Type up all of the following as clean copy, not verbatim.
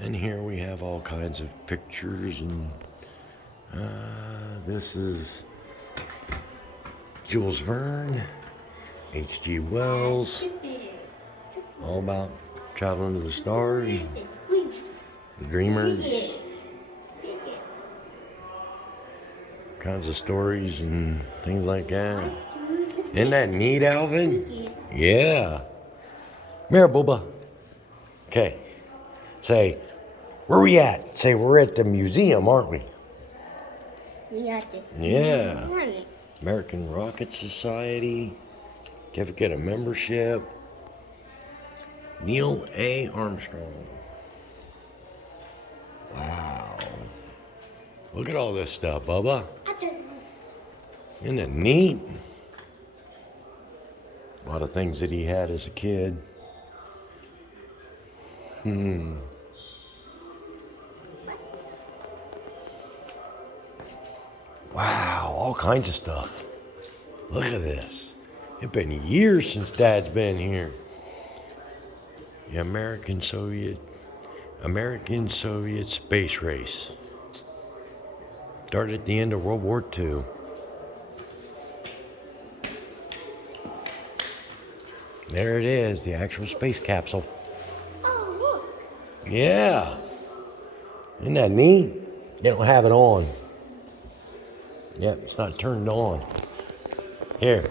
And here we have all kinds of pictures, and this is Jules Verne, H.G. Wells, all about traveling to the stars, the dreamers, kinds of stories and things like that. Isn't that neat, Alvin? Yeah. Come here, Booba. Okay. Say, where we at? Say, we're at the museum, aren't we? Yeah. American Rocket Society, certificate of membership, Neil A. Armstrong. Wow. Look at all this stuff, Bubba. Isn't that neat? A lot of things that he had as a kid. Wow, all kinds of stuff. Look at this. It's been years since Dad's been here. The American Soviet space race. Started at the end of World War II. There it is, the actual space capsule. Oh, look. Yeah. Isn't that neat? They don't have it on. Yep, it's not turned on. Here.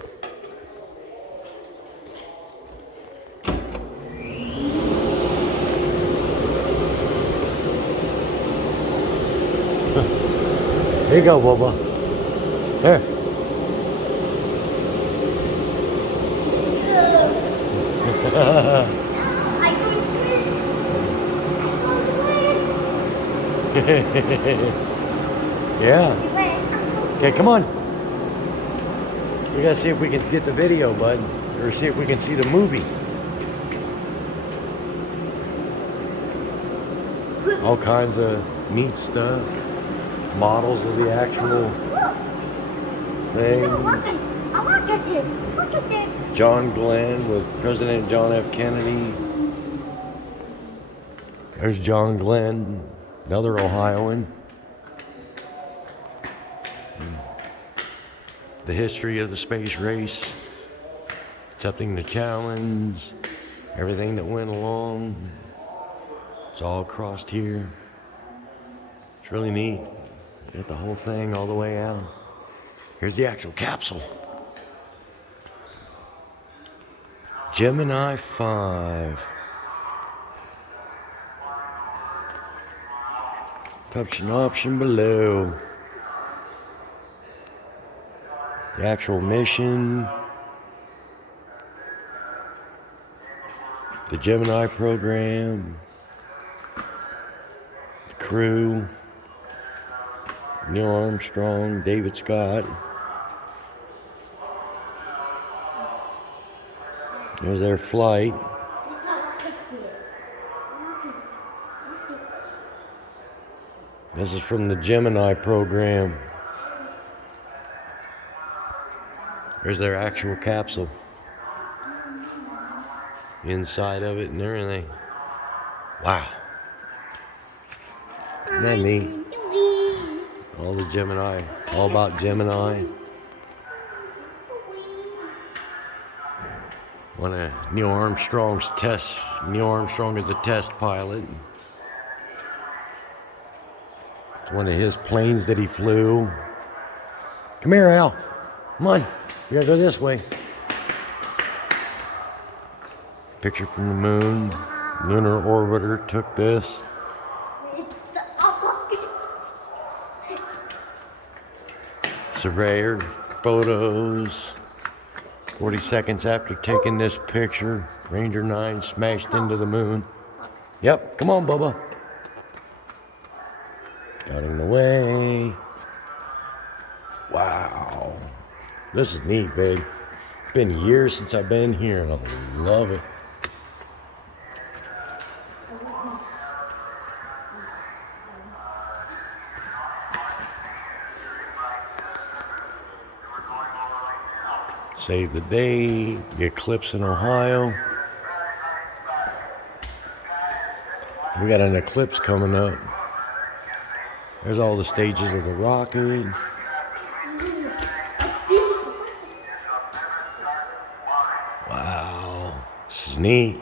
Here you go, Bubba. Here. I Yeah. Okay, come on. We gotta see if we can get the video, bud, or see if we can see the movie. All kinds of neat stuff. Models of the actual thing. I look at him. Look at him. John Glenn with President John F. Kennedy. There's John Glenn, another Ohioan. The history of the space race, something to challenge, everything that went along. It's all crossed here. It's really neat. Get the whole thing all the way out. Here's the actual capsule. Gemini 5. Touch an option below. The actual mission. The Gemini program. The crew. Neil Armstrong, David Scott. There's their flight. This is from the Gemini program. There's their actual capsule. Inside of it and everything. Wow. Isn't that neat? All the Gemini, all about Gemini. One of Neil Armstrong's tests. Neil Armstrong is a test pilot. It's one of his planes that he flew. Come here, Al. Come on. We gotta go this way. Picture from the moon. Lunar orbiter took this. Surveyor photos. 40 seconds after taking this picture, Ranger 9 smashed into the moon. Yep, come on, Bubba. Got in the way. Wow. This is neat, babe. It's been years since I've been here, and I love it. Save the day, the eclipse in Ohio. We got an eclipse coming up. There's all the stages of the rocket. Wow, this is neat.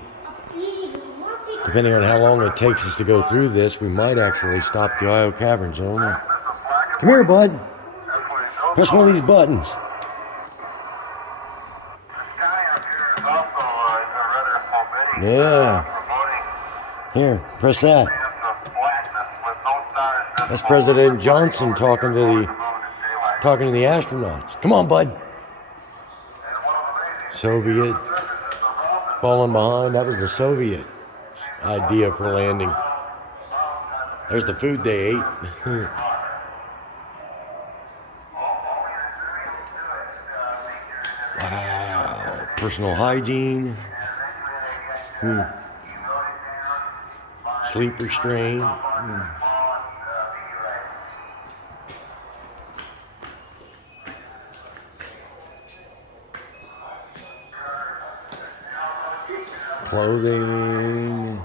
Depending on how long it takes us to go through this, we might actually stop the Io Cavern Zone. Come here, bud. Press one of these buttons. Yeah. Here, press that. That's President Johnson talking to the astronauts. Come on, bud. Soviet falling behind. That was the Soviet idea for landing. There's the food they ate. Wow. Personal hygiene. Sleep restraint. Clothing.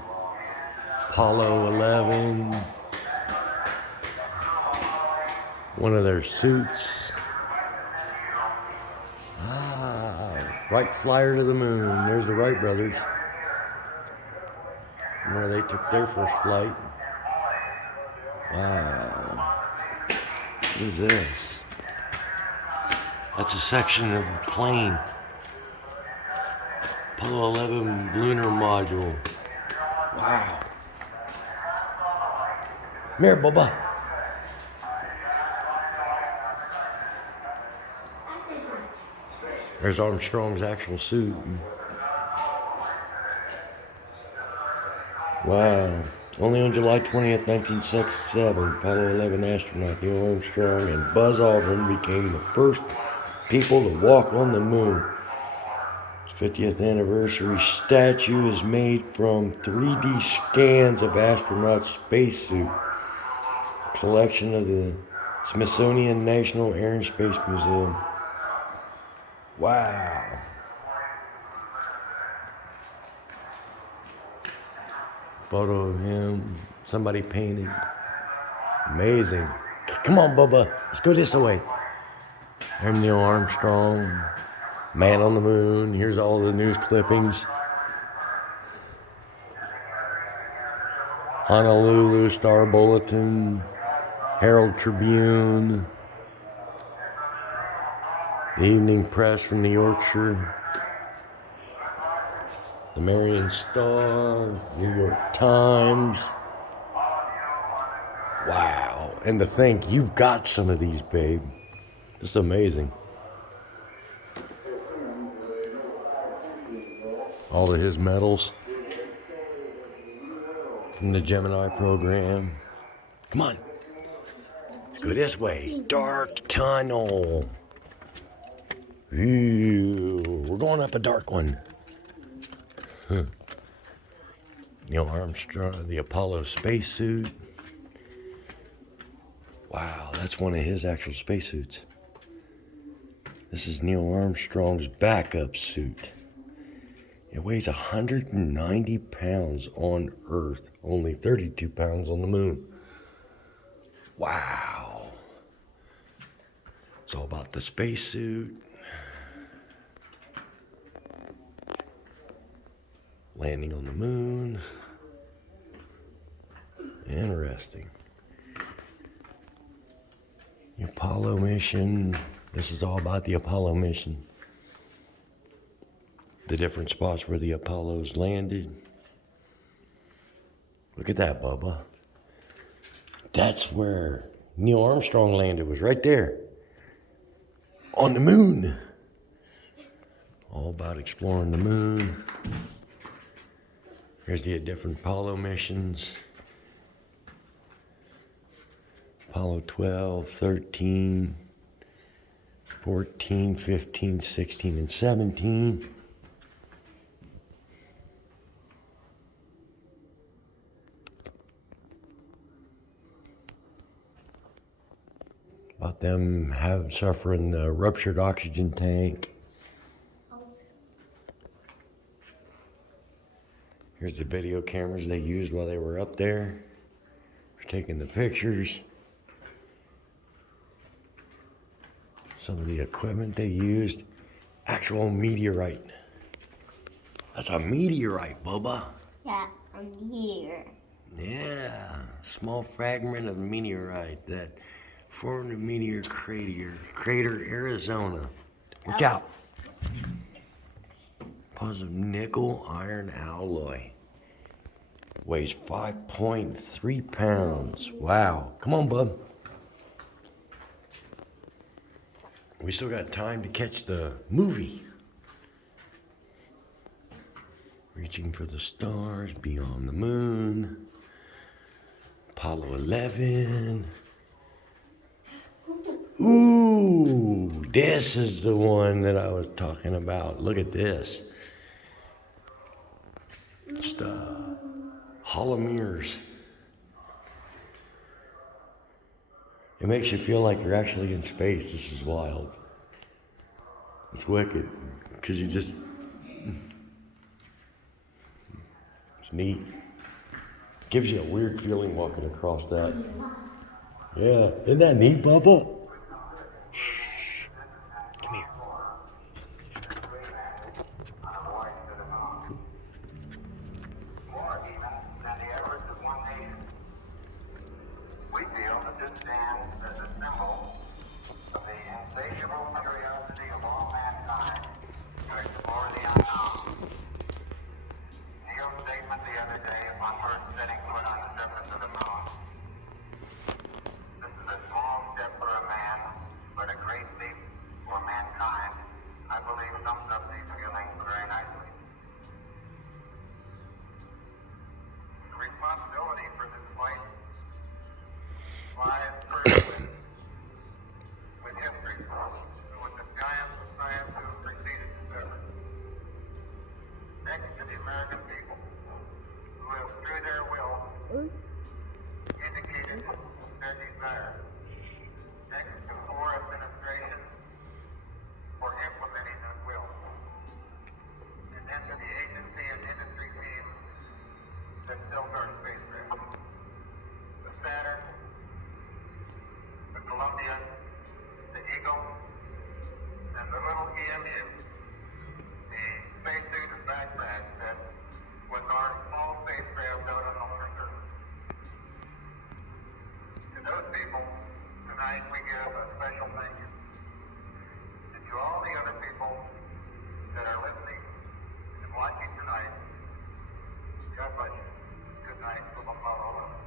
Apollo 11. One of their suits. Wright Flyer to the moon. There's the Wright brothers. Where they took their first flight. Wow. What is this? That's a section of the plane. Apollo 11 lunar module. Wow. Come here, Bubba. There's Armstrong's actual suit. Wow. Only on July 20th, 1967, Apollo 11 astronaut Neil Armstrong and Buzz Aldrin became the first people to walk on the moon. Its 50th anniversary statue is made from 3D scans of astronaut spacesuit. A collection of the Smithsonian National Air and Space Museum. Wow. Photo of him, somebody painted. Amazing. Come on, Bubba, let's go this way. There's Neil Armstrong, man on the moon. Here's all the news clippings. Honolulu Star Bulletin, Herald Tribune, the Evening Press from New Yorkshire, the Marion Star, New York Times. Wow. And to think you've got some of these, babe. Just amazing. All of his medals from the Gemini program. Come on. Let's go this way. Dark tunnel. Ooh, we're going up a dark one. Neil Armstrong, the Apollo spacesuit. Wow, that's one of his actual spacesuits. This is Neil Armstrong's backup suit. It weighs 190 pounds on Earth, only 32 pounds on the moon. Wow. It's all about the spacesuit. Landing on the moon. Interesting. The Apollo mission. This is all about the Apollo mission. The different spots where the Apollos landed. Look at that, Bubba. That's where Neil Armstrong landed, was right there. On the moon. All about exploring the moon. Here's the different Apollo missions. Apollo 12, 13, 14, 15, 16, and 17. About them suffering a ruptured oxygen tank. Here's the video cameras they used while they were up there for taking the pictures. Some of the equipment they used. Actual meteorite. That's a meteorite, Bubba. Yeah, I'm here. Yeah, small fragment of meteorite that formed a meteor crater, Arizona. Watch out. Positive nickel iron alloy. Weighs 5.3 pounds. Wow. Come on, bub. We still got time to catch the movie. Reaching for the stars, beyond the moon. Apollo 11. Ooh, this is the one that I was talking about. Look at this. It's the Hall of Mirrors. It makes you feel like you're actually in space. This is wild. It's wicked, because you just... It's neat. Gives you a weird feeling walking across that. Yeah, isn't that neat, Bubba? Shh. Come here. We feel that this stands as a symbol of the insatiable curiosity of all mankind to explore the unknown. Neil's statement the other day upon first setting foot on the surface of the moon. This is a small step for a man, but a great leap for mankind. I believe sums up these feelings very nicely. The responsibility for this flight lies first with history, with the giants of science who have preceded this effort. Next to the American people, who have, through their will, indicated their desire. Next to four administrations for implementing that will. And then to the agency and industry teams that built our spacecraft. The Saturn, the Columbia, the Eagle, and the little EMU, the spacesuit and backpack that was our small spacecraft out on the lunar surface. To those people, tonight we give a special thank you. And to all the other people that are listening and watching tonight, God bless you. Good night from Apollo 11.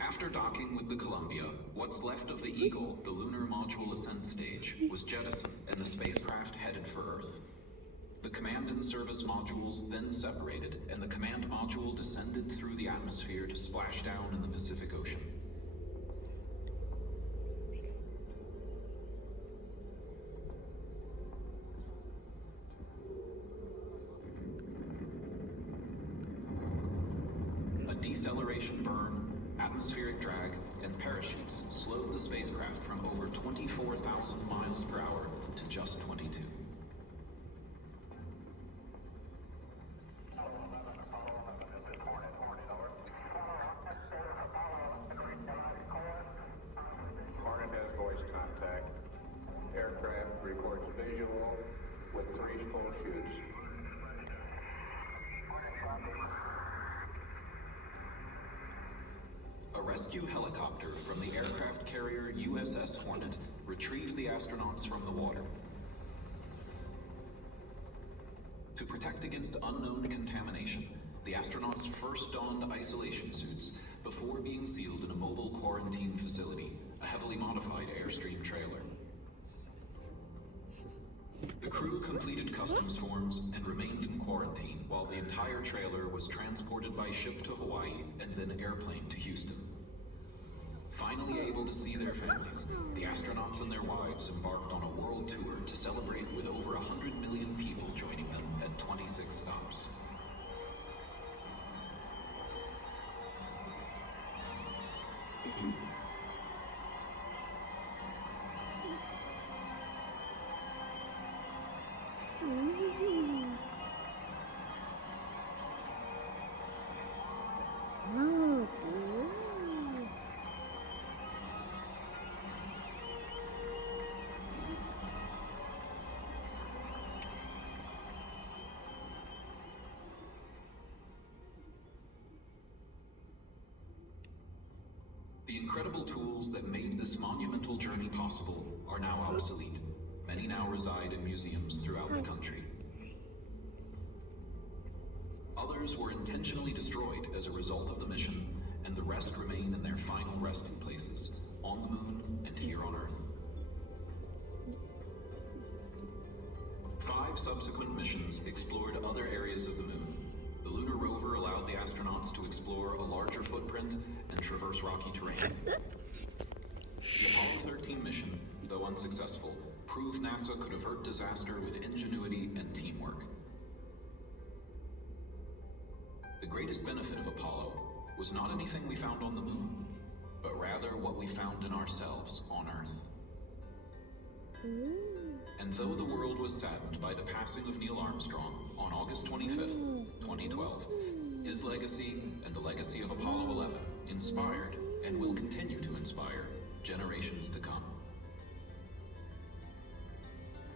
After docking with the Columbia, what's left of the Eagle, the lunar module ascent stage, was jettisoned and the spacecraft headed for Earth. The command and service modules then separated, and the command module descended through the atmosphere to splash down in the Pacific Ocean. A deceleration burn, atmospheric drag, and parachutes slowed the spacecraft from over 24,000 miles per hour to just 22. Hornet has voice contact. Aircraft reports visual with 3 full shoots. A rescue helicopter from the aircraft carrier USS Hornet retrieved the astronauts from the water. To protect against unknown contamination, the astronauts first donned isolation suits before being sealed in a mobile quarantine facility, a heavily modified Airstream trailer. The crew completed customs forms and remained in quarantine while the entire trailer was transported by ship to Hawaii and then airplane to Houston. Finally able to see their families, the astronauts and their wives embarked on a world tour to celebrate with over 100 million people joining them at 26 stops. The incredible tools that made this monumental journey possible are now obsolete. Many now reside in museums throughout the country. Others were intentionally destroyed as a result of the mission, and the rest remain in their final resting places, on the moon and here on Earth. 5 subsequent missions explored other areas of the moon. The lunar rover allowed the astronauts to explore a larger footprint and traverse rocky terrain. The Apollo 13 mission, though unsuccessful, proved NASA could avert disaster with ingenuity and teamwork. The greatest benefit of Apollo was not anything we found on the moon, but rather what we found in ourselves on Earth. And though the world was saddened by the passing of Neil Armstrong on August 25th, 2012, his legacy and the legacy of Apollo 11 inspired and will continue to inspire generations to come.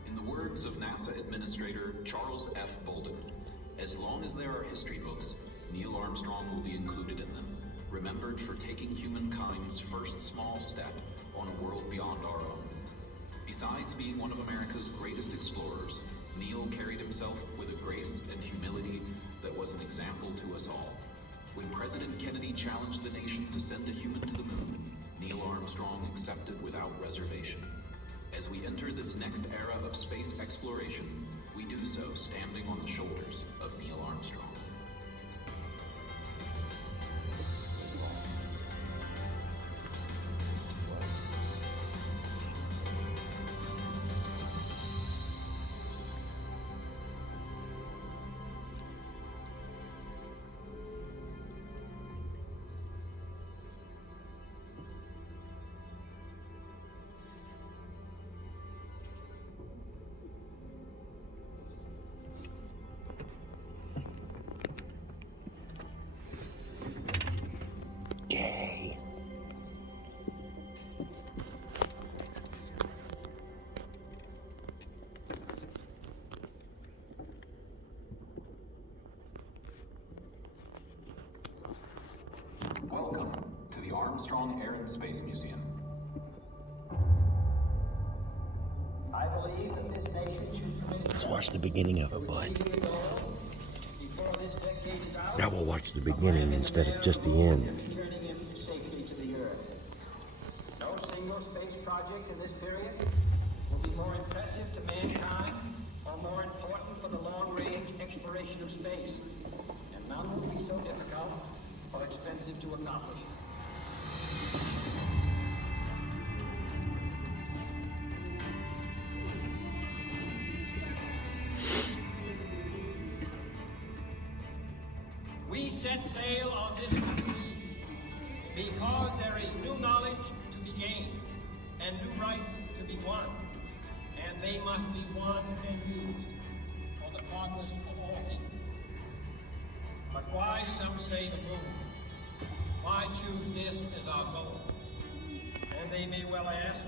In the words of NASA Administrator Charles F. Bolden, as long as there are history books, Neil Armstrong will be included in them, remembered for taking humankind's first small step on a world beyond our own. Besides being one of America's greatest explorers, Neil carried himself with a grace and humility that was an example to us all. When President Kennedy challenged the nation to send a human to the moon, Neil Armstrong accepted without reservation. As we enter this next era of space exploration, we do so standing on the shoulders of Neil Armstrong. Yay. Welcome to the Armstrong Air and Space Museum. I believe that this nation should commit Let's watch the beginning of it, bud. before this decade is out. Now we'll watch the beginning instead of just the end. Returning him safely to the Earth. No single space project in this period will be more impressive to mankind or more important for the long-range exploration of space. And none will be so difficult or expensive to accomplish. We set sail on this new sea because there is new knowledge to be gained and new rights to be won, and they must be won and used for the progress of all things. But why, some say, the moon? Why choose this as our goal? And they may well ask,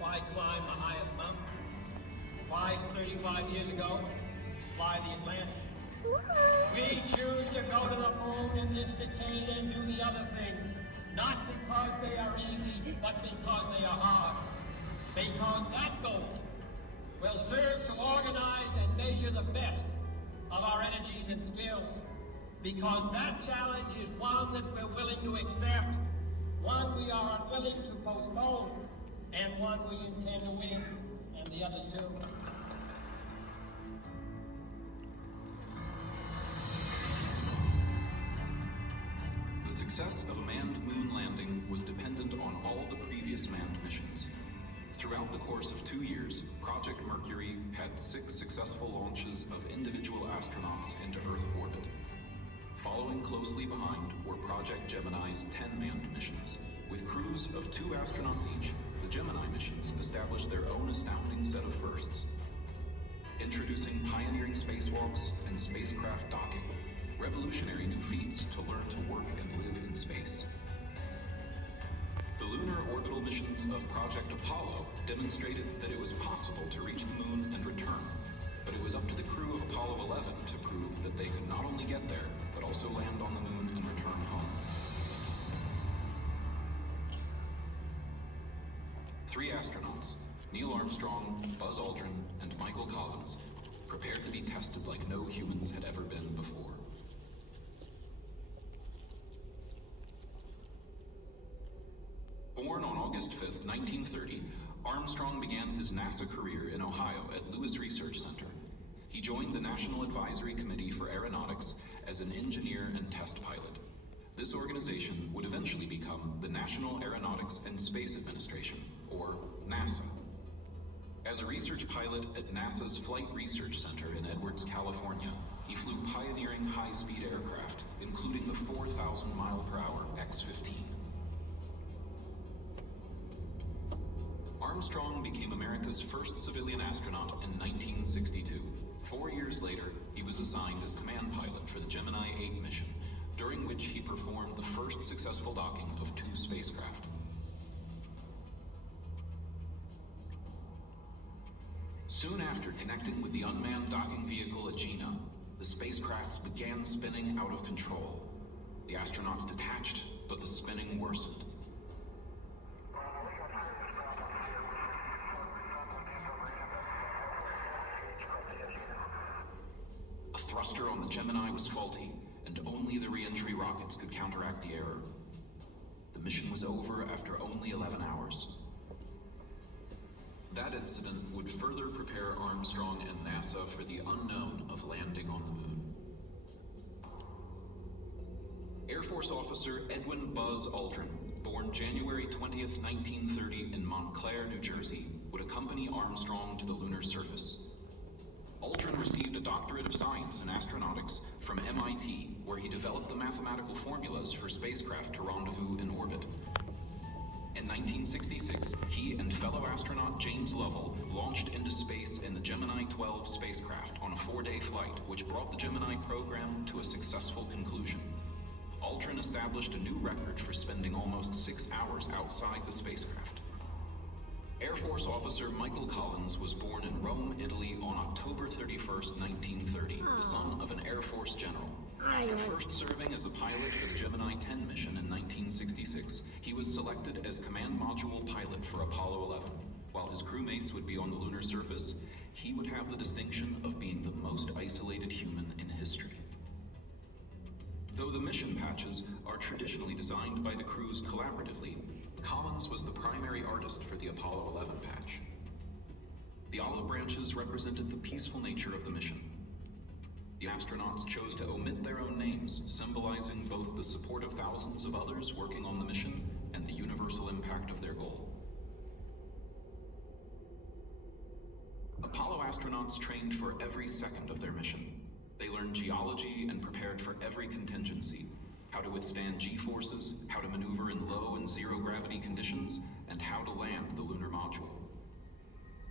why climb the highest mountain? Why, 35 years ago, fly the Atlantic? We choose to go to the moon in this decade and do the other things, not because they are easy, but because they are hard. Because that goal will serve to organize and measure the best of our energies and skills. Because that challenge is one that we're willing to accept, one we are unwilling to postpone, and one we intend to win, and the others too. The success of a manned moon landing was dependent on all the previous manned missions. Throughout the course of 2 years, Project Mercury had 6 successful launches of individual astronauts into Earth orbit. Following closely behind were Project Gemini's 10 manned missions. With crews of 2 astronauts each, the Gemini missions established their own astounding set of firsts. Introducing pioneering spacewalks and spacecraft docking, revolutionary new feats to learn to work and live in space. The lunar orbital missions of Project Apollo demonstrated that it was possible to reach the moon and return, but it was up to the crew of Apollo 11 to prove that they could not only get there, but also land on the moon and return home. Three astronauts, Neil Armstrong, Buzz Aldrin, and Michael Collins, prepared to be tested like no humans had ever been before. Born on August 5th, 1930, Armstrong began his NASA career in Ohio at Lewis Research Center. He joined the National Advisory Committee for Aeronautics as an engineer and test pilot. This organization would eventually become the National Aeronautics and Space Administration, or NASA. As a research pilot at NASA's Flight Research Center in Edwards, California, he flew pioneering high-speed aircraft, including the 4,000-mile-per-hour X-15. Armstrong became America's first civilian astronaut in 1962. 4 years later, he was assigned as command pilot for the Gemini 8 mission, during which he performed the first successful docking of 2 spacecraft. Soon after connecting with the unmanned docking vehicle Agena, the spacecrafts began spinning out of control. The astronauts detached, but the spinning worsened. A thruster on the Gemini was faulty, and only the re-entry rockets could counteract the error. The mission was over after only 11 hours. That incident would further prepare Armstrong and NASA for the unknown of landing on the moon. Air Force officer Edwin Buzz Aldrin, born January 20th, 1930 in Montclair, New Jersey, would accompany Armstrong to the lunar surface. Aldrin received a doctorate of science in astronautics from MIT, where he developed the mathematical formulas for spacecraft to rendezvous in orbit. In 1966, he and fellow astronaut James Lovell launched into space in the Gemini 12 spacecraft on a 4-day flight, which brought the Gemini program to a successful conclusion. Aldrin established a new record for spending almost 6 hours outside the spacecraft. Air Force officer Michael Collins was born in Rome, Italy on October 31st, 1930, the son of an Air Force general. After first serving as a pilot for the Gemini 10 mission in 1966, he was selected as command module pilot for Apollo 11. While his crewmates would be on the lunar surface, he would have the distinction of being the most isolated human in history. Though the mission patches are traditionally designed by the crews collaboratively, Collins was the primary artist for the Apollo 11 patch. The olive branches represented the peaceful nature of the mission. The astronauts chose to omit their own names, symbolizing both the support of thousands of others working on the mission and the universal impact of their goal. Apollo astronauts trained for every second of their mission. They learned geology and prepared for every contingency, how to withstand G-forces, how to maneuver in low and zero-gravity conditions, and how to land the lunar module.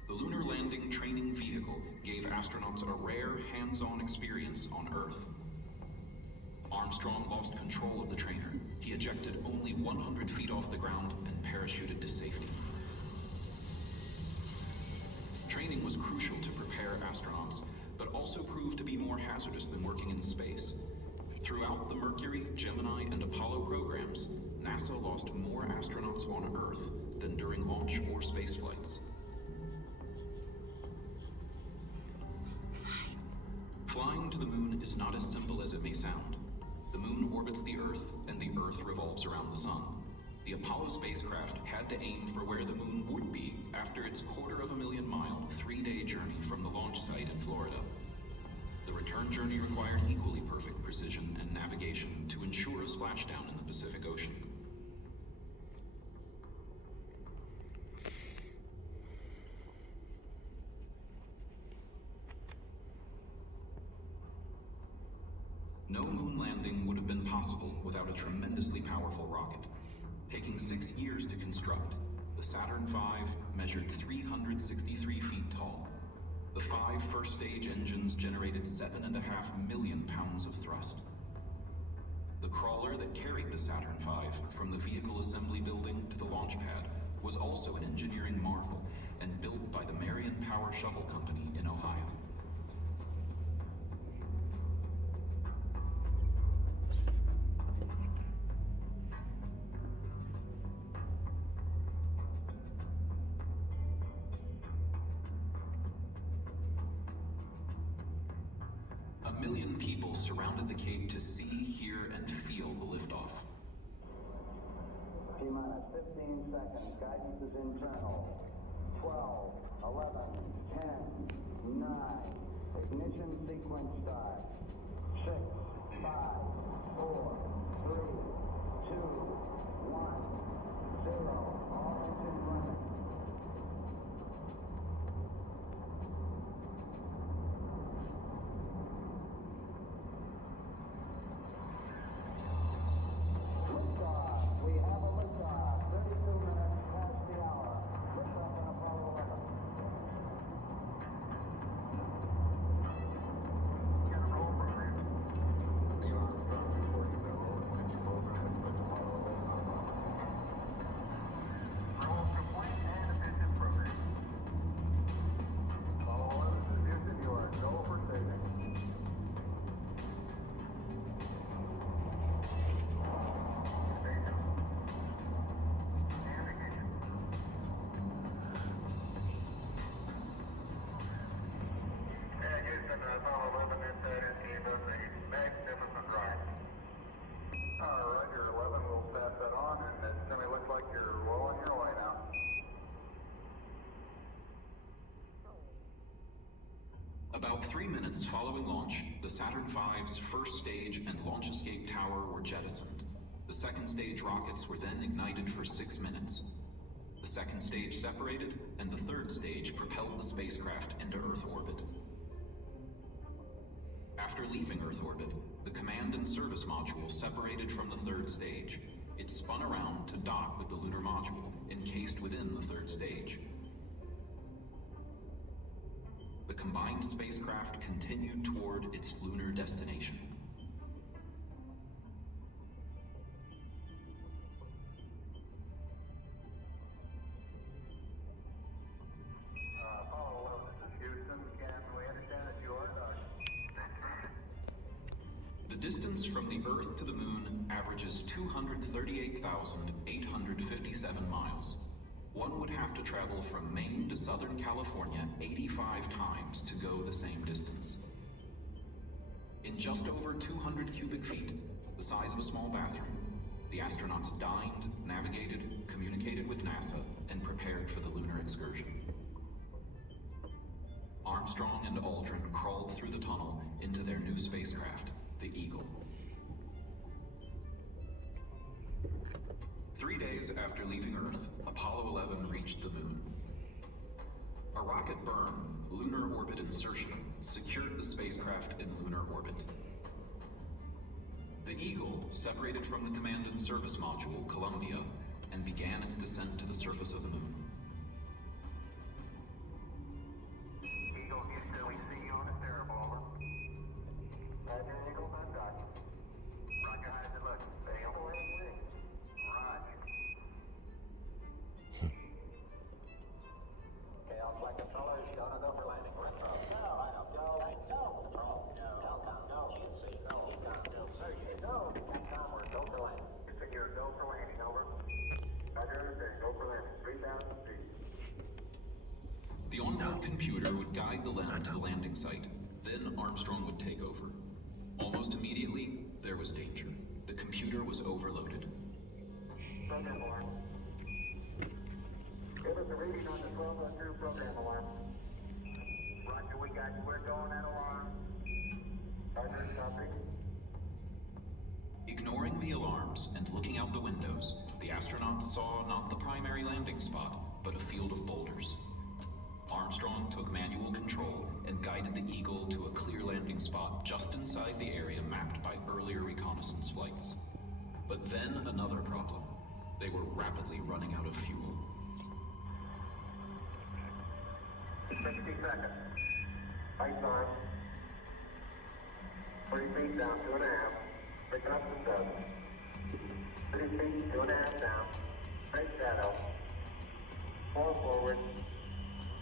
The Lunar Landing Training Vehicle gave astronauts a rare, hands-on experience on Earth. Armstrong lost control of the trainer. He ejected only 100 feet off the ground and parachuted to safety. Training was crucial to prepare astronauts, but also proved to be more hazardous than working in space. Throughout the Mercury, Gemini, and Apollo programs, NASA lost more astronauts on Earth than during launch or space flights. Flying to the moon is not as simple as it may sound. The moon orbits the Earth, and the Earth revolves around the sun. The Apollo spacecraft had to aim for where the moon would be after its 250,000-mile, 3-day journey from the launch site in Florida. The return journey required equally perfect precision and navigation to ensure a splashdown in the Pacific Ocean. No moon landing would have been possible without a tremendously powerful rocket. Taking 6 years to construct, the Saturn V measured 363 feet tall. The 5 first-stage engines generated 7.5 million pounds of thrust. The crawler that carried the Saturn V from the vehicle assembly building to the launch pad was also an engineering marvel and built by the Marion Power Shuttle Company in Ohio. million people surrounded the Cape to see, hear, and feel the liftoff. T-minus 15 seconds. Guidance is internal. 12, 11, 10, 9. Ignition sequence start. 6, 5, 4, 3, 2, 1, 0. All engines running. Liftoff. We have a liftoff. 32 minutes past the hour. Liftoff on Apollo 11. Get a roll program. Neil Armstrong reporting the roll ignition overhead with Apollo 11 online. Roll complete and ignition program. Apollo 11 is Houston. You are go for staging. Station. And ignition. Yeah, Houston, Apollo 11 inside and gave us a magnificent ride. Roger, 11, we'll pass that on, and it's going to look like you're well on your way now. About 3 minutes following launch, the Saturn V's first stage and launch escape tower were jettisoned. The second stage rockets were then ignited for 6 minutes. The second stage separated, and the third stage propelled the spacecraft into Earth orbit. After leaving Earth orbit, the command and service module separated from the third stage. It spun around to dock with the lunar module, encased within the third stage. The combined spacecraft continued toward its lunar destination. Apollo 11, this is Houston. Can we understand that you are docked? The distance from the Earth to the Moon averages 238,857 miles. One would have to travel from Maine to Southern California 85 times to go the same distance. In just over 200 cubic feet, the size of a small bathroom, the astronauts dined, navigated, communicated with NASA, and prepared for the lunar excursion. Armstrong and Aldrin crawled through the tunnel into their new spacecraft, the Eagle. 3 days after leaving Earth, Apollo 11 reached the Moon. A rocket burn, lunar orbit insertion, secured the spacecraft in lunar orbit. The Eagle separated from the command and service module, Columbia, and began its descent to the surface of the Moon. Eagle Houston, we see you on a stereo, over. Roger, Eagle, on dock. Roger, how's it look? Stay on the landing wing. Roger. Okay, all flight controllers, gonna go for landing. Retro. No, I don't go. No. Control. No. Telcom. No. GNC. No. Econ. No. Sergey. No. Capcom, we're go for landing. Houston, you're go for landing, over. Roger, understand. Go for landing. 3,000 feet. The onboard computer would guide the LEM to the landing site. Then Armstrong would take over. Almost immediately, there was danger. The computer was overloaded. Program alarm. Give us a reading on the 1202 program alarm. Roger, we got you. We're going at alarm. Roger, copy. Ignoring the alarms and looking out the windows, the astronauts saw not the primary landing spot, but a field of boulders. Armstrong took manual control and guided the Eagle to a clear landing spot just inside the area mapped by earlier reconnaissance flights. But then another problem. They were rapidly running out of fuel. 60 seconds. Ice on. 30 feet down, 2.5. Picking up the 7. 30 feet, 2.5 down. Straight shadow. 4 forward.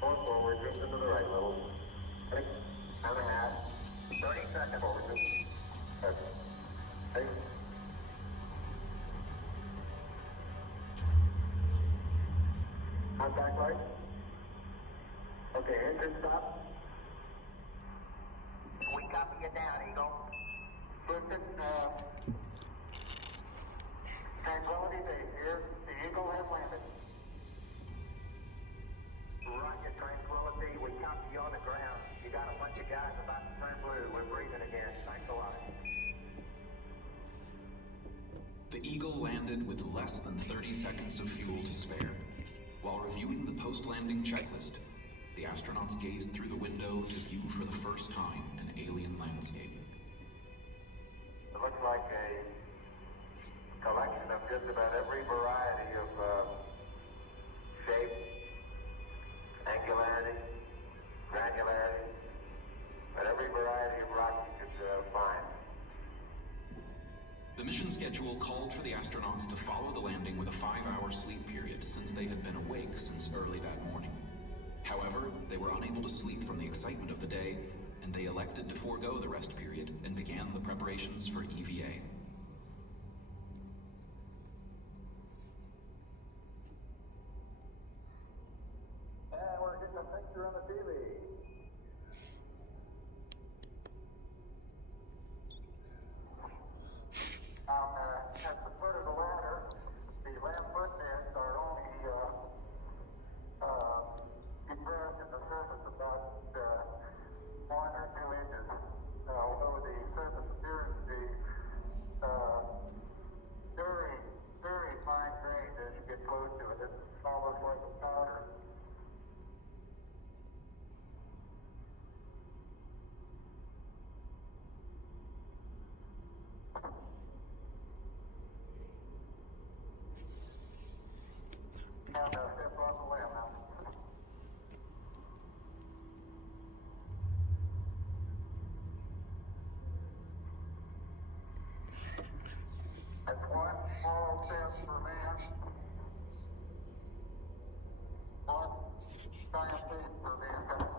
4 forward, drift into the right little. 6, 9.5. 30 seconds forward. 7. 8. Contact light. Okay, engine stop. We copy you down, Eagle. Listen, Tranquility Base here. The Eagle has landed. Roger, Tranquility. We copy you on the ground. You got a bunch of guys about to turn blue. We're breathing again. Thanks a lot. The Eagle landed with less than 30 seconds of fuel to spare. While reviewing the post-landing checklist, the astronauts gazed through the window to view for the first time an alien landscape. It looks like a collection of just about every variety of shape, angularity, granularity, but every variety of rock you could find. The mission schedule called for the astronauts to follow the landing with a 5-hour sleep period since they had been awake since early that morning. However, they were unable to sleep from the excitement of the day, and they elected to forego the rest period and began the preparations for EVA. And we're getting a picture on the TV. At the foot of the ladder, the land foot ends are only depressed at the surface about 1 or 2 inches. Although the surface appears to be very, very fine grained as you get close to it. It's almost like a powder. And step off the limb now. That's one small step for man, one giant leap for mankind.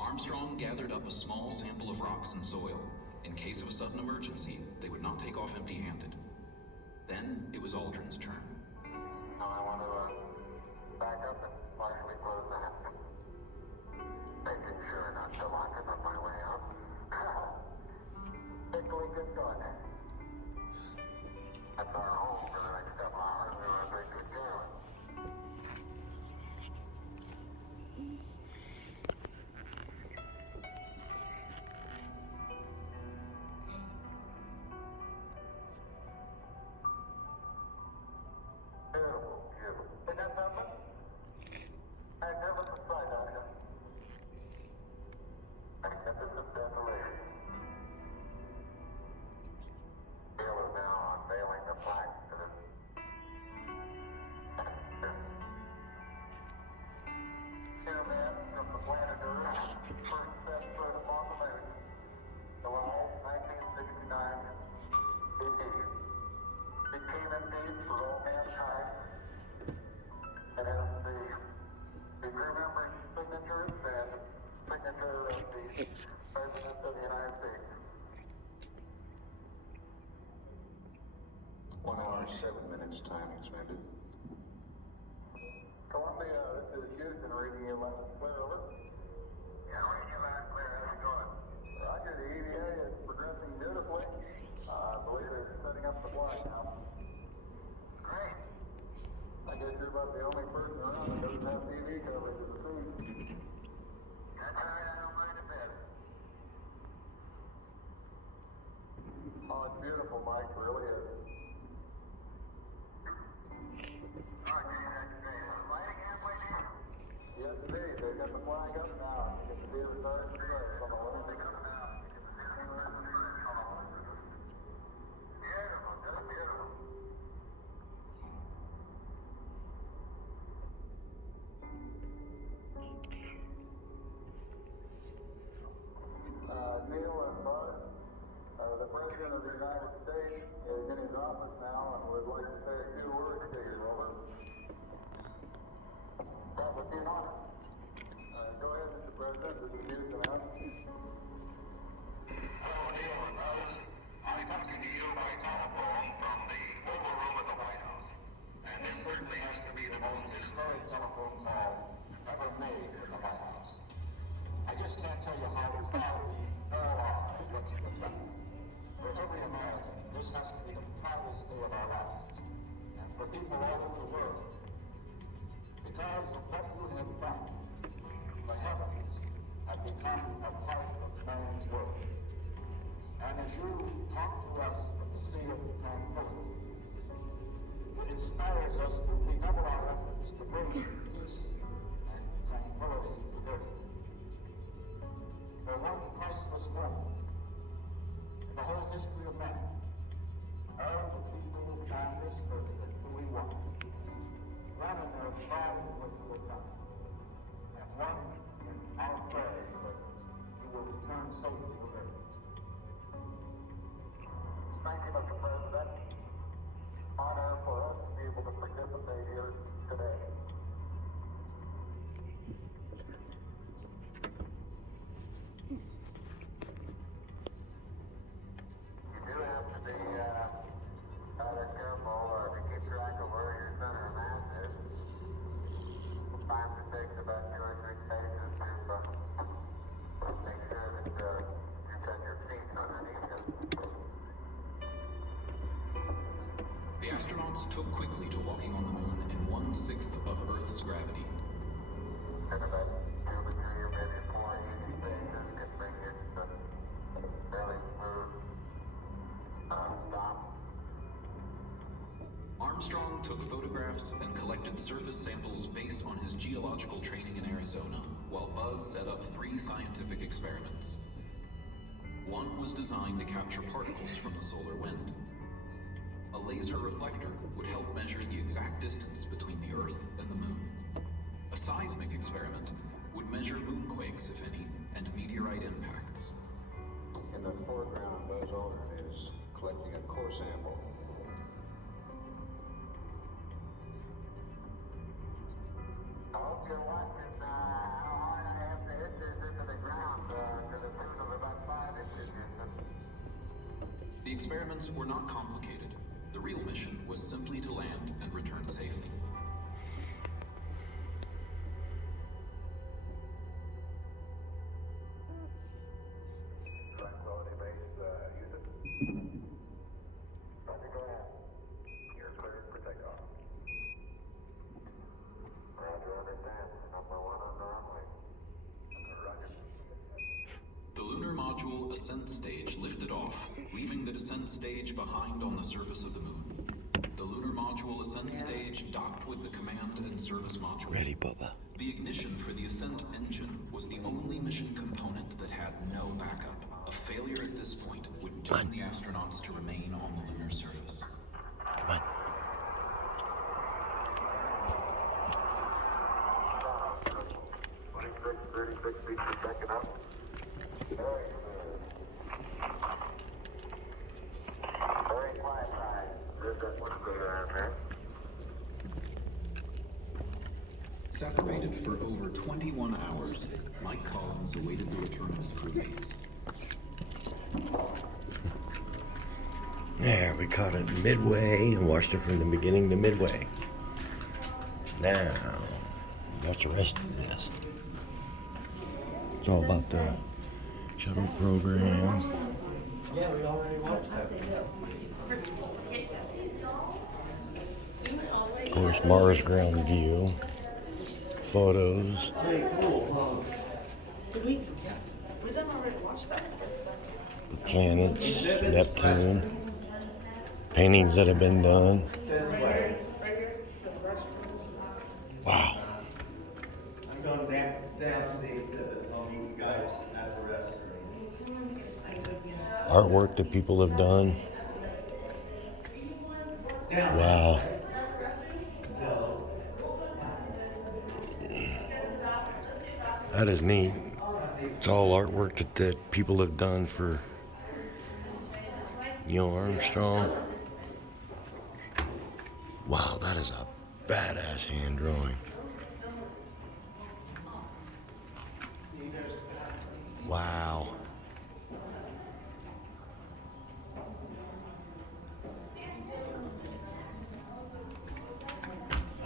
Armstrong gathered up a small sample of rocks and soil. In case of a sudden emergency, they would not take off empty-handed. Then it was Aldrin's turn. Now I want to back up and partially close that. Making sure not to lock it on my way out. Particularly good going. That's our home for the next couple hours. We want to take good care of it. Beautiful, beautiful. Isn't that something? Magnificent sight out here. Magnificent desolation. Bill is now unveiling the flag to the here, man, from the planet Earth, first set foot upon the moon, July 1969, AD. It came in peace for all mankind, and has the crew members' signatures and signature of the President of the United States. 1 hour, 7 minutes, time expended. Columbia, this is Houston, reading you loud and clear, over. Yeah, reading you loud and clear. How's it going? Roger, the EVA is progressing beautifully. I believe they're setting up the flight now. Great. I guess you're about the only person around that doesn't have TV coverage of the cruise. That's all right, I don't mind a bit. Oh, it's beautiful, Mike, it really is. Yes, indeed. They've got the flag up now. You get to be the stars and stars on the Olympic. Beautiful, just beautiful. Neil and Bud, the President of the United States is in his office now and would like to say a few words to you, over. That would be an honor. Go ahead, Mr. President. This is Houston, huh? Hello, Neil and Buzz. I'm talking to you by telephone from the Oval Room at the White House. And this certainly has to be the most historic celebration of our lives, and for people all over the world. Because of what you have done, the heavens have become a part of man's world. And as you talk to us of the sea of tranquility, it inspires us to redouble our efforts to bring peace and tranquility to earth. For one priceless moment in the whole history of man, all the people on this earth that truly want, one in their pride in what you have done, and one in our prayers that you will return safely to earth. Thank you, Mr. President. Honor for us to be able to participate here today. You do have to be rather careful to keep track of where your center of mass is. Sometimes it takes about 2 or 3 stages to make sure that you've got your feet underneath you. The astronauts took quickly to walking on the moon in 1/6 of Earth's gravity. And about 2 to 3 or maybe 4 easy stages can bring you to fairly smooth stop. Armstrong took photographs and collected surface samples based on his geological training in Arizona, while Buzz set up 3 scientific experiments. One was designed to capture particles from the solar wind. A laser reflector would help measure the exact distance between the Earth and the Moon. A seismic experiment would measure moonquakes, if any, and meteorite impacts. In the foreground, Buzz Aldrin is collecting a core sample. I hope you're watching how hard I have to hit this into the ground to the tune of about 5 inches. The experiments were not complicated. The real mission was simply to land and return safely. Tranquility Base, Houston. Roger, go ahead. You're cleared for takeoff. Roger, understand. Number 1 on the runway. Roger. The lunar module ascent stage lifted off, leaving the descent stage behind on the surface of the moon. The lunar module ascent stage docked with the command and service module. Ready, Bubba. The ignition for the ascent engine was the only mission component that had no backup. A failure at this point would doom the astronauts to remain on the lunar surface. Come on. 26, 36 feet per second up. Very good. Very quiet ride. There's that one go down there. Separated for over 21 hours, Mike Collins awaited the return of his crewmates. There, we caught it midway and watched it from the beginning to midway. Now, watch the rest of this. It's all about the shuttle program. Yeah, we already watched that. Of course, Mars ground view. Photos. Pretty cool, huh? Did we done already watch that? The planets, Neptune. Paintings that have been done. This way. Wow. I'm going down to the exhibit. I'll meet you guys at the restroom. Artwork that people have done. Wow. That is neat. It's all artwork that people have done for Neil Armstrong. Wow, that is a badass hand drawing. Wow.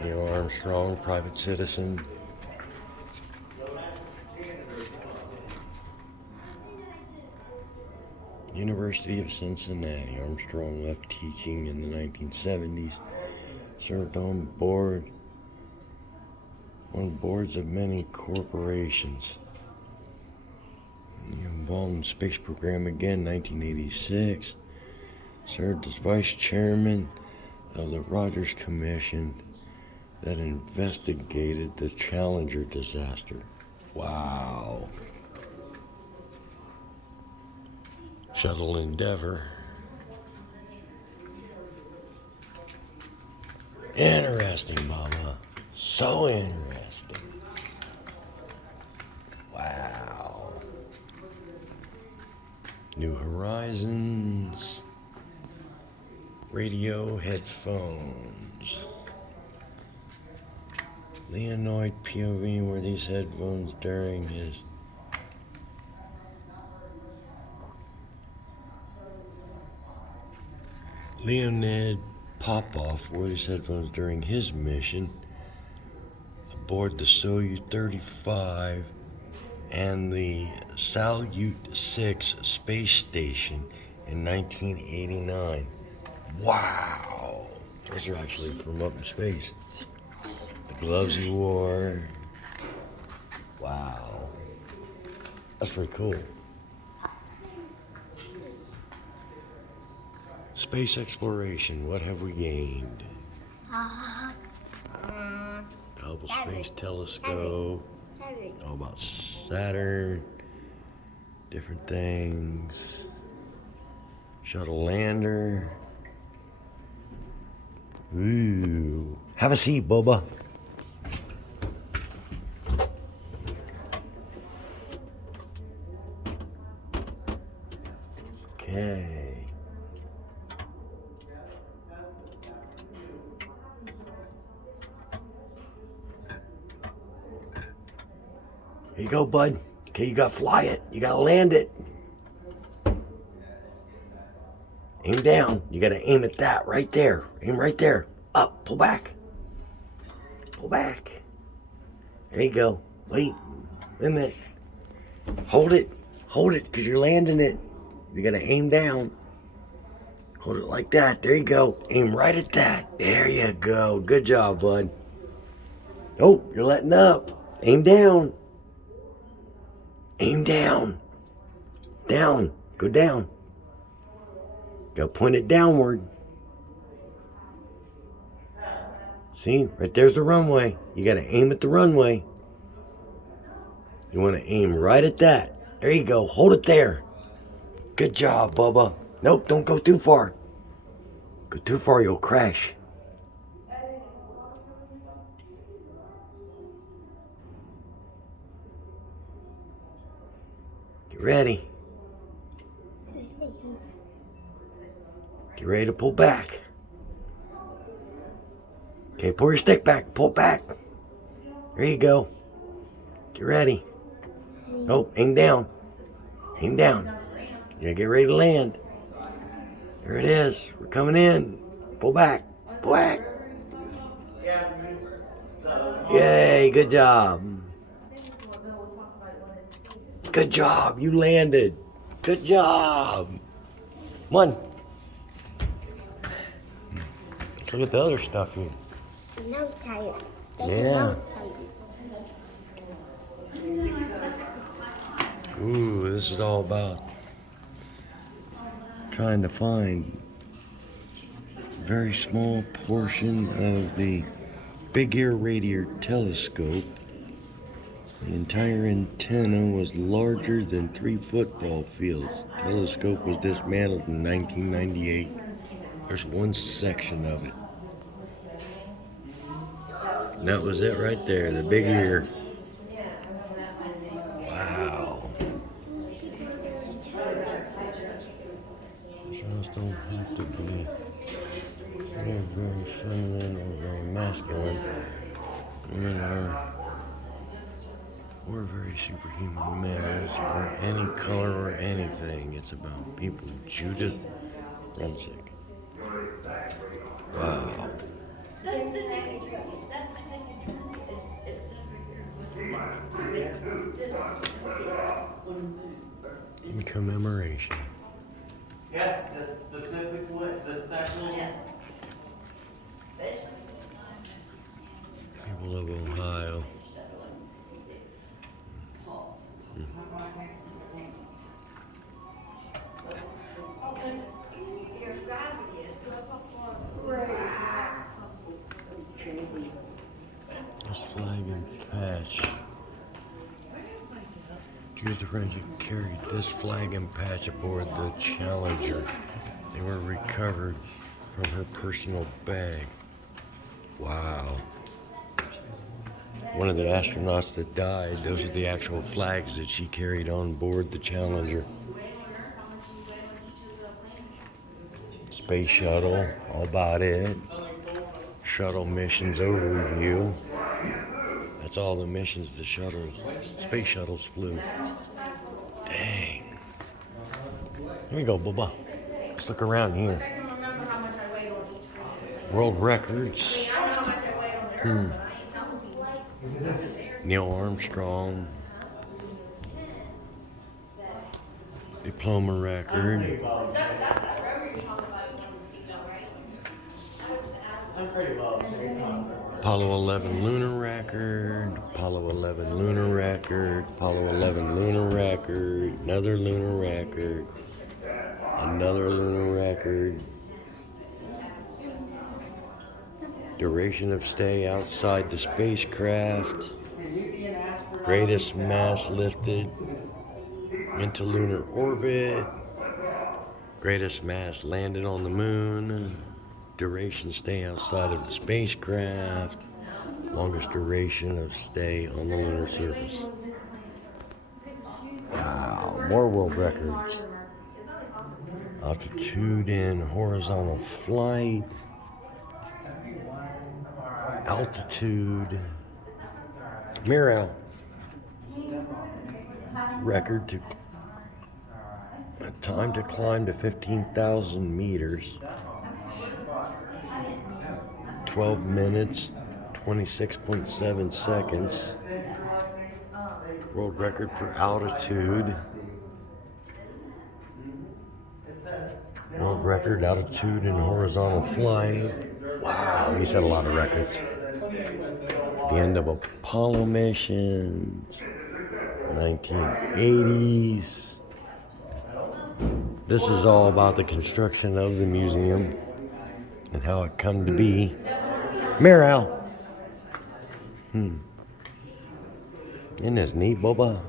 Neil Armstrong, private citizen. University University of Cincinnati. Armstrong left teaching in the 1970s. Served on boards of many corporations. Involved in the space program again, 1986. Served as vice chairman of the Rogers Commission that investigated the Challenger disaster. Wow. Shuttle Endeavour. Interesting, Mama. So interesting. Wow. New Horizons. Radio headphones. Leonid POV were these headphones during his Leonid Popov wore these headphones during his mission aboard the Soyuz 35 and the Salyut 6 space station in 1989. Wow! Those are actually from up in space. The gloves he wore. Wow. That's pretty cool. Space exploration, what have we gained? Hubble Space Telescope. All about Saturn. Different things. Shuttle lander. Ooh. Have a seat, Boba. Okay. Here you go, bud. Okay, you gotta fly it. You gotta land it. Aim down. You gotta aim at that right there. Aim right there. Up. Pull back. Pull back. There you go. Wait a minute. Hold it. Hold it, because you're landing it. You gotta aim down. Hold it like that. There you go. Aim right at that. There you go. Good job, bud. Oh, you're letting up. Aim down. Aim down. Down. Go down. Go point it downward. See, right there's the runway. You gotta aim at the runway. You wanna aim right at that. There you go. Hold it there. Good job, Bubba. Nope, don't go too far. Go too far, you'll crash. Get ready. Get ready to pull back. Okay, pull your stick back. Pull it back. There you go. Get ready. Oh, aim down. Aim down. You're gonna get ready to land. There it is. We're coming in. Pull back. Pull back. Yay, good job. Good job. You landed. Good job. Come on. Let's look at the other stuff here. No tire. Yeah. Ooh, this is all about trying to find a very small portion of the Big Ear Radio telescope. The entire antenna was larger than 3 football fields. The telescope was dismantled in 1998. There's one section of it. And that was it right there, the Big Ear. Wow. Astronauts don't have to be very feminine or very masculine. Women are very superhuman males or any color or anything. It's about people. Judith Brunsick. Wow. In commemoration Yeah, the specific one, the special. People of Ohio. This flag and patch. Two of the Ranger carried this flag and patch aboard the Challenger. They were recovered from her personal bag. Wow. One of the astronauts that died, those are the actual flags that she carried on board the Challenger. Space shuttle, all about it. Shuttle missions overview. That's all the missions the space shuttles flew. Dang. Here we go, Bubba. Let's look around here. World records. Neil Armstrong. Diploma record. Apollo 11 lunar record, Apollo 11 lunar record, Apollo 11 lunar record, another lunar record, another lunar record. Duration of stay outside the spacecraft, greatest mass lifted into lunar orbit, greatest mass landed on the moon, duration stay outside of the spacecraft, longest duration of stay on the lunar surface. Wow, more world records. Altitude in horizontal flight, altitude, Miro record to time to climb to 15,000 meters. 12 minutes, 26.7 seconds. World record for altitude. World record altitude in horizontal flight. Wow, he set a lot of records. The end of Apollo missions. 1980s. This is all about the construction of the museum and how it come to be. Meryl. Isn't this neat, Bubba?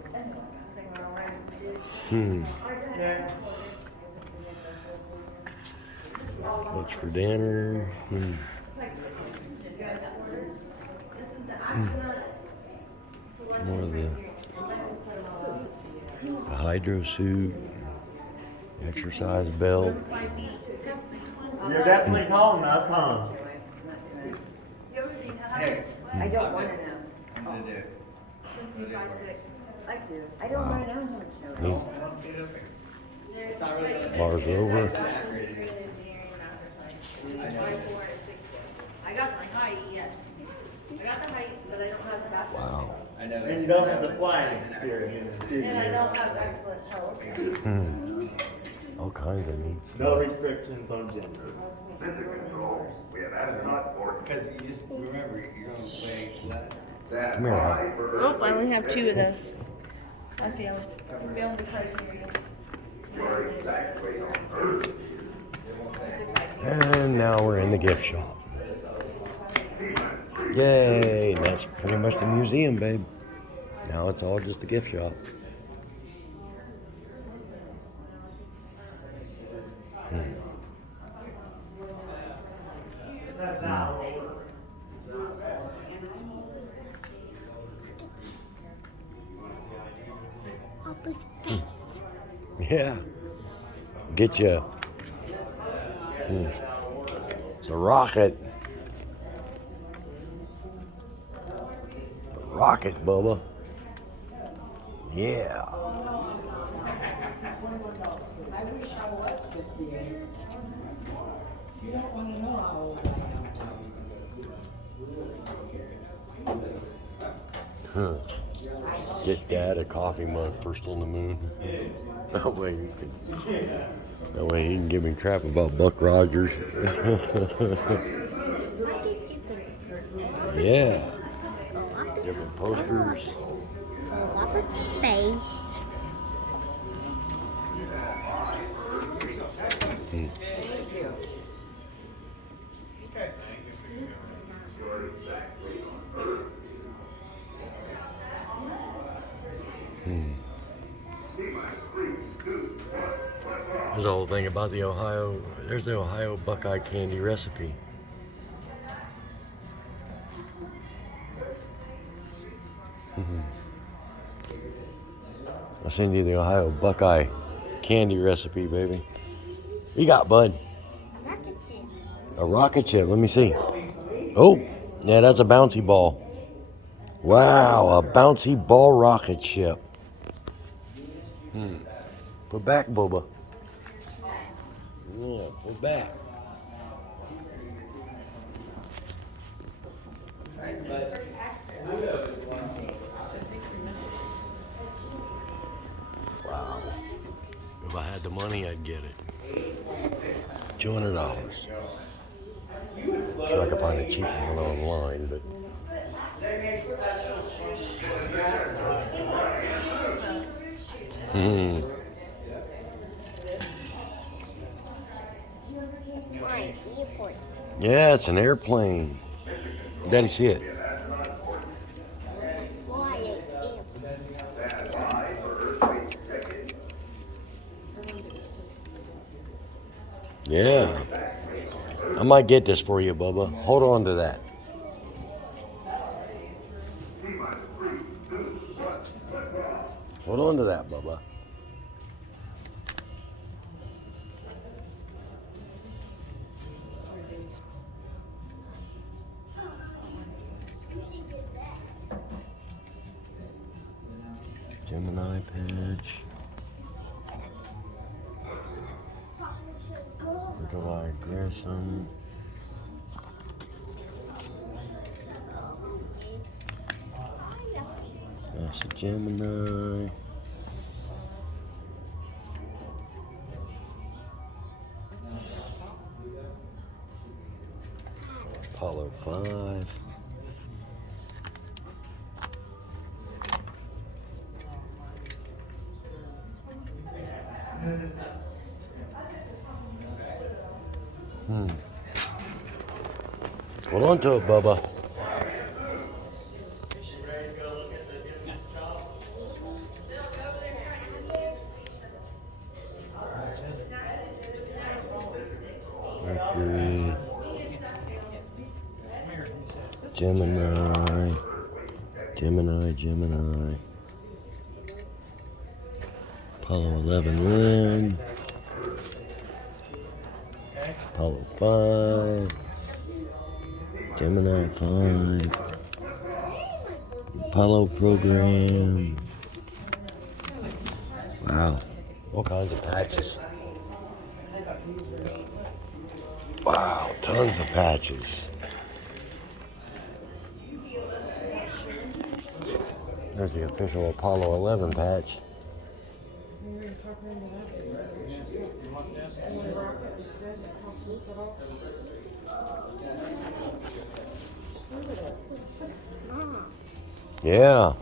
What's for dinner? More of the hydro suit, exercise belt. You're definitely tall enough, huh? Hey. I don't want to know. Just be 5'6". I do. I don't want to know how much. Bars over. I got my height, yes. I got the height, but I don't have the basketball. Wow. And you don't have the flying experience, do you? And I don't have excellent health. All kinds of neat No stuff. restrictions on gender. Because you just remember, you're going to play less. Come here, Al. Oh, I only have 2 of those. I failed. I failed the criteria. And now we're in the gift shop. Yay! That's pretty much the museum, babe. Now it's all just the gift shop. Upper space. Yeah. Get you. It's a rocket. A rocket, Bubba. Yeah. I wish I was 58. You don't want to know how old I am. Get Dad a coffee mug first on the moon. That way you can That way he can give me crap about Buck Rogers. Yeah. Different posters. Go up in space. There's a whole thing about the Ohio. There's the Ohio Buckeye candy recipe. I'll send you the Ohio Buckeye candy recipe, baby. You got, bud? Rocket ship. A rocket ship. Let me see. Oh, yeah, that's a bouncy ball. Wow, a bouncy ball rocket ship. Put back, Bubba. Yeah, put back. Wow. If I had the money, I'd get it. $200. Sure, I could find a cheaper one online, but. Right, airport. Yeah, it's an airplane. Daddy, see it. Fly it, Yeah. I might get this for you, Bubba. Hold on to that. Hold on to that, Bubba. Gemini pitch. July Gresham. That's a Gemini. Apollo 5. Hold on to it, Bubba. Mercury. Gemini. Gemini. Apollo 11 wind. Apollo 5. Gemini 5. Apollo program. Wow. All kinds of patches. Wow, tons of patches. There's the official Apollo 11 patch. Yeah.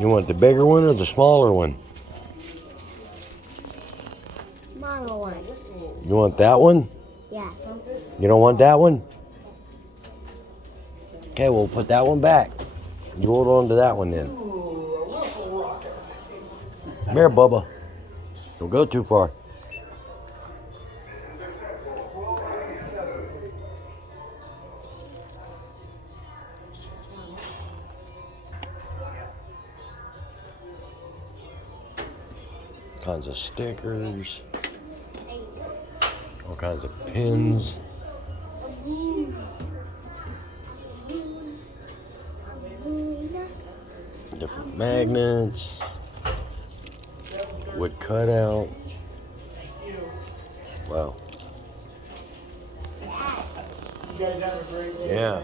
You want the bigger one or the smaller one? Smaller one. You want that one? Yeah. You don't want that one? Okay, we'll put that one back. You hold on to that one then. Come here, Bubba. Don't go too far. Kinds of stickers. All kinds of pins. Different magnets. Wood cutout. Wow. Yeah.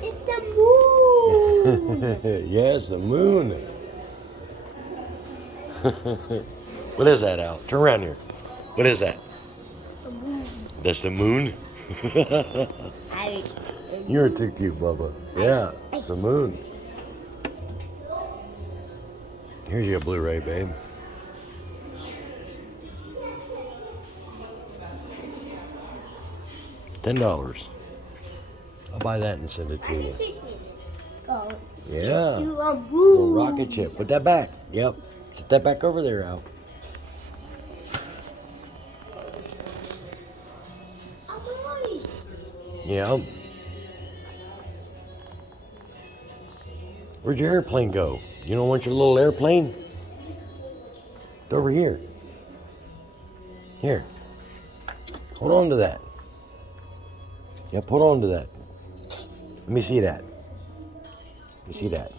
It's the moon. Yes, the moon. What is that, Al? Turn around here. What is that? A moon. That's the moon? I, You're too cute, Bubba. Yeah, it's the moon. Here's your Blu-ray, babe. $10. I'll buy that and send it to you. Go. Yeah. To a Little moon. rocket ship. Put that back. Yep. Sit that back over there, Al. Yeah. Where'd your airplane go? You don't want your little airplane? It's over here. Here. Hold on to that. Yep, hold on to that. Let me see that. Let me see that.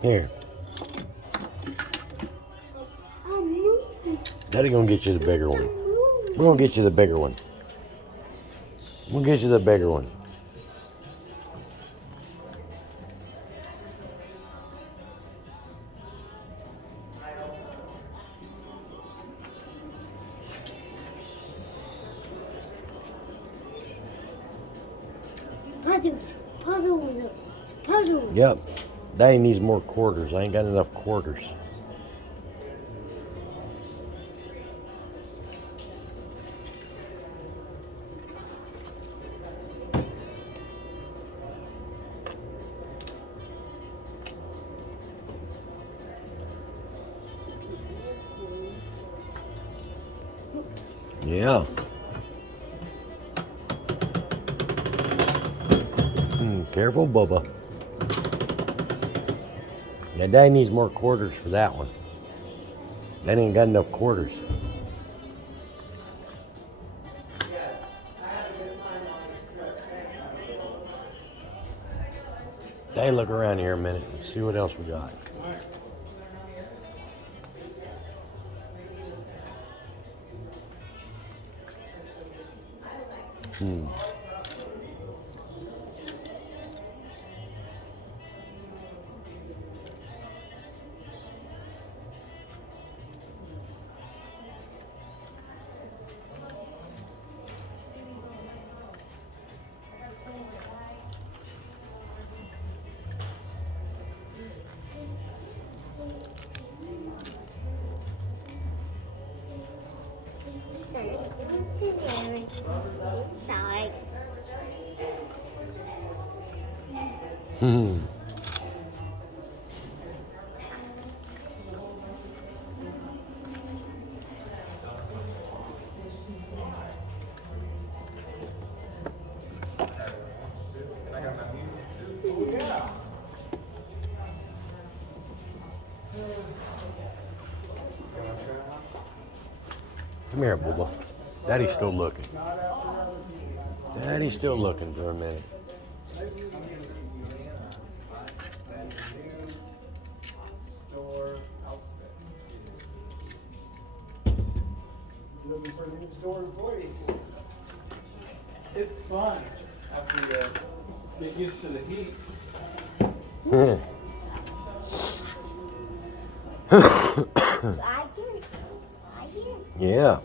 Here. Daddy gonna get you the bigger one. We're gonna get you the bigger one. We'll get you the bigger one. Puzzle. Yep. Daddy needs more quarters. I ain't got enough quarters. Yeah. Careful, Bubba. Yeah, Daddy needs more quarters for that one. Daddy ain't got enough quarters. Daddy, look around here a minute and see what else we got. Inside. Come here, Bubba. Daddy's still looking. Daddy's still looking for a minute. Looking for a new store employee. It's fun after you get used to the heat. Yeah.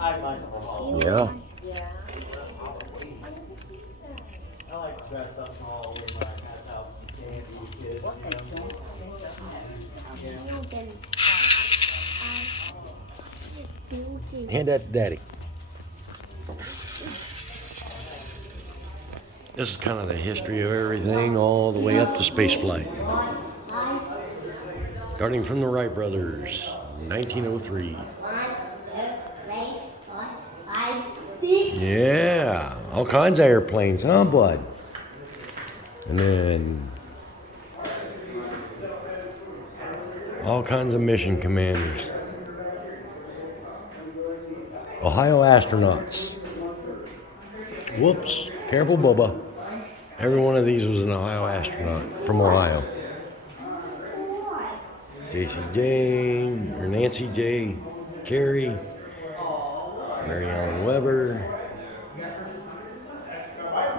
I like the hall. Yeah. I like to dress up in Halloween when I pass out some candy to kids. Hand that to Daddy. This is kind of the history of everything all the way up to spaceflight. Starting from the Wright brothers, 1903. 1, 2, 3, 4, 5, 6. Yeah, all kinds of airplanes, huh, bud? And then all kinds of mission commanders. Ohio astronauts. Whoops, careful, Bubba. Every one of these was an Ohio astronaut from Ohio. Casey Jane, or Nancy J. Carey, Mary Ellen Weber.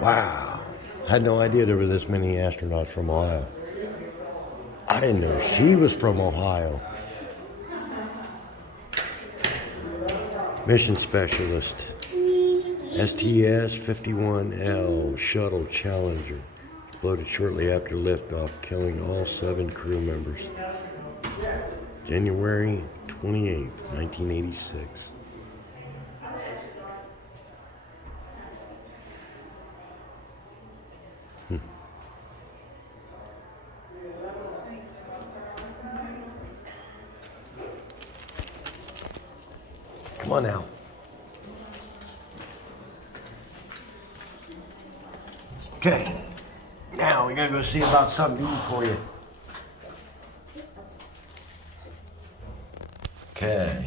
Wow. Had no idea there were this many astronauts from Ohio. I didn't know she was from Ohio. Mission Specialist. STS-51L Shuttle Challenger. Exploded shortly after liftoff, killing all 7 crew members. January 28, 1986. Come on now. Okay. Now we gotta go see about something to eat for you. Okay.